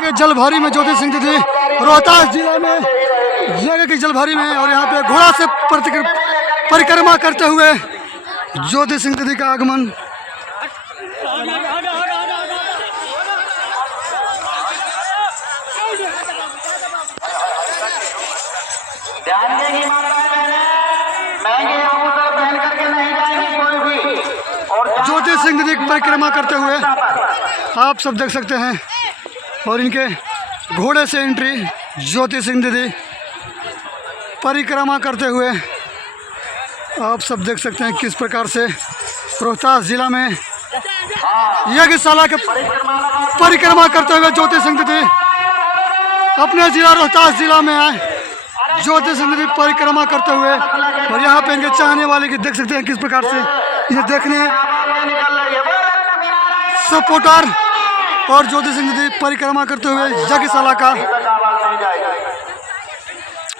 के जलभरी में ज्योति सिंह दीदी रोहतास जिला में जगह की जलभरी में, और यहाँ पे घोड़ा से परिक्रमा करते हुए ज्योति सिंह दीदी का आगमन। ध्यान देगी माताएं महंगे आभूषण पहन करके नहीं जाएगी कोई भी। और ज्योति सिंह दीदी परिक्रमा करते हुए आप सब देख सकते हैं, और इनके घोड़े से एंट्री ज्योति सिंह दीदी परिक्रमा करते हुए आप सब देख सकते हैं किस प्रकार से रोहतास जिला में यज्ञशाला के परिक्रमा करते हुए ज्योति सिंह दीदी अपने जिला रोहतास जिला में आए। ज्योति सिंह दीदी परिक्रमा करते हुए, और यहाँ पे इनके चाहने वाले की देख सकते हैं किस प्रकार से ये देखने सपोर्टर और ज्योति सिंह दीदी परिक्रमा करते हुए यज्ञशाला का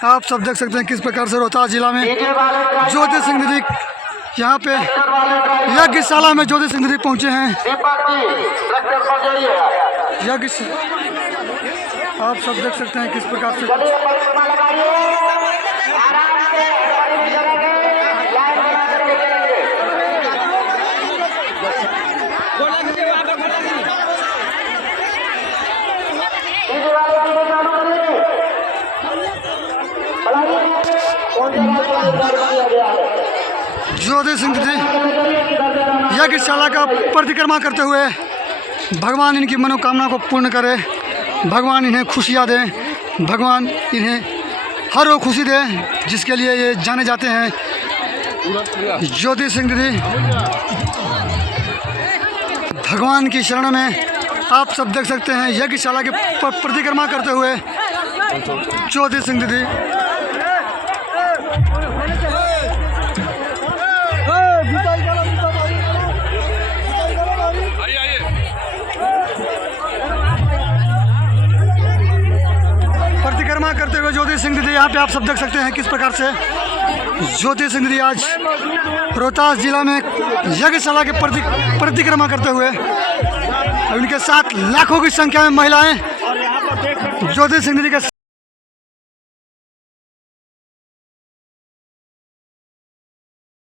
आप सब देख सकते हैं किस प्रकार से रोहतास जिला में ज्योति सिंह दीदी यहाँ पे यज्ञशाला में ज्योति सिंह दीदी पहुँचे हैं। यज्ञ आप सब देख सकते हैं किस प्रकार से ज्योति सिंह दीदी यज्ञशाला का परिक्रमा करते हुए भगवान इनकी मनोकामना को पूर्ण करे, भगवान इन्हें खुशियाँ दें, भगवान इन्हें हर वो खुशी दे जिसके लिए ये जाने जाते हैं। ज्योति सिंह दीदी भगवान की शरण में आप सब देख सकते हैं यज्ञशाला की परिक्रमा करते हुए ज्योति सिंह दीदी। परिक्रमा करते हुए ज्योति सिंह दीदी यहाँ पे आप सब देख सकते हैं किस प्रकार से ज्योति सिंह दीदी आज रोहतास जिला में यज्ञशाला के परिक्रमा करते हुए, उनके साथ लाखों की संख्या में महिलाएं ज्योति सिंह दीदी के